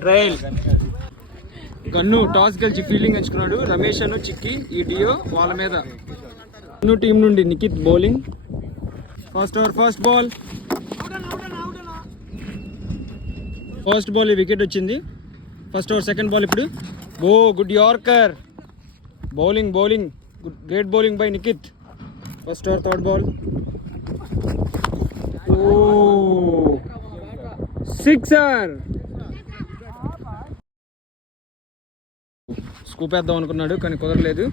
Trial gun toss గెలిచి ఫీల్డింగ్ ఎంచుకున్నాడు. రమేష్ అను చిక్కి ఈ డియో వాళ్ళ మీద. గన్ను టీం నుండి Nikhit bowling. First over first ball wicket వచ్చింది. ఫస్ట్ ఓవర్ సెకండ్ బాల్ ఇప్పుడు. Oh good yorker. Bowling good great bowling by Nikhit. First over third ball. Oh sixer. Scoop వేద్దాం అనుకున్నాడు కానీ కుదరలేదు.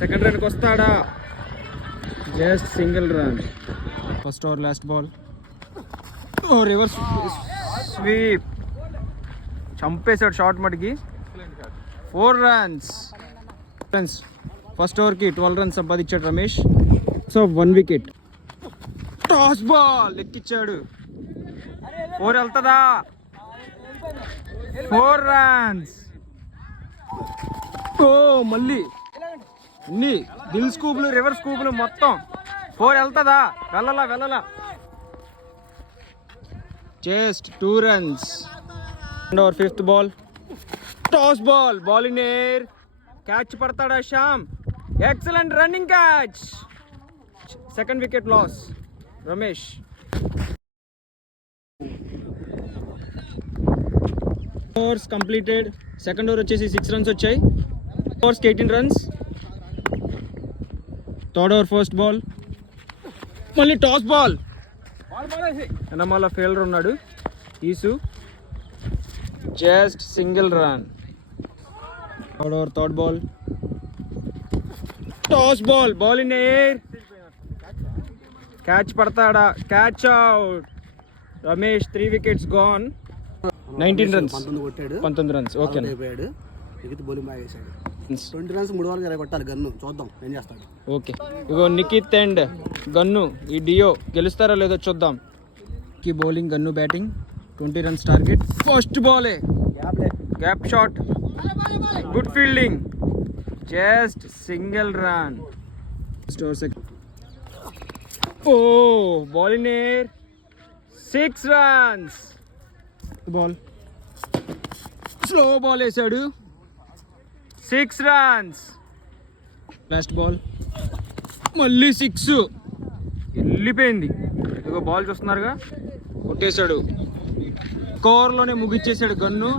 సెకండ్ రన్కి వస్తాడా? Just single run. First over last ball. Oh reverse sweep. చంపేశాడు short మటుకి. 4 runs. First ఓవర్కి 12 రన్స్ సంపాదించాడు Ramesh. So 1 wicket. Toss ball ఎక్కిచ్చాడు. 4 వెళ్తుందా? 4 రన్స్. ఓ మళ్ళీ అన్ని దిల్ స్కూపులు రివర్స్ స్కూపులు మొత్తం. 4 వెళ్తుందా? వెళ్ళలా. Just 2 runs. Second over fifth ball. Toss ball in air. Catch పడతాడా Shyam? Excellent running catch. Second wicket loss Ramesh. Overs completed. Second over వచ్చేసి 6 రన్స్ వచ్చాయి. ఓవర్స్కి 18 runs. Third over first ball. మళ్ళీ టాస్ బాల్. వెనమాల ఫీల్డర్ ఉన్నాడు ఈసు. Just single run. Third over third ball. Toss ball in air. Catch పడతాడా? Catch out. Ramesh 3 wickets gone. 19 runs. 19 runs. Okay. 20 runs 3 ఓవర్లు కొట్టాలి గన్ను. చూద్దాం ఏం చేస్తాడు. ఓకే ఇగో నిఖిత్ అండ్ గన్ను ఈ డియో గెలుస్తారా లేదో చూద్దాం. కి bowling Gannu batting. 20 runs target. First బాలే gap shot. Good fielding. Just single run. Oh ball in air. 6 runs. Ball slow ball వేసాడు. 6 రన్స్. Last ball. మళ్ళీ 6. వెళ్ళిపోయింది. ఇదిగో బాల్ చూస్తున్నారుగా, కొట్టేశాడు. కవర్లోనే ముగిచ్చేసాడు గన్ను.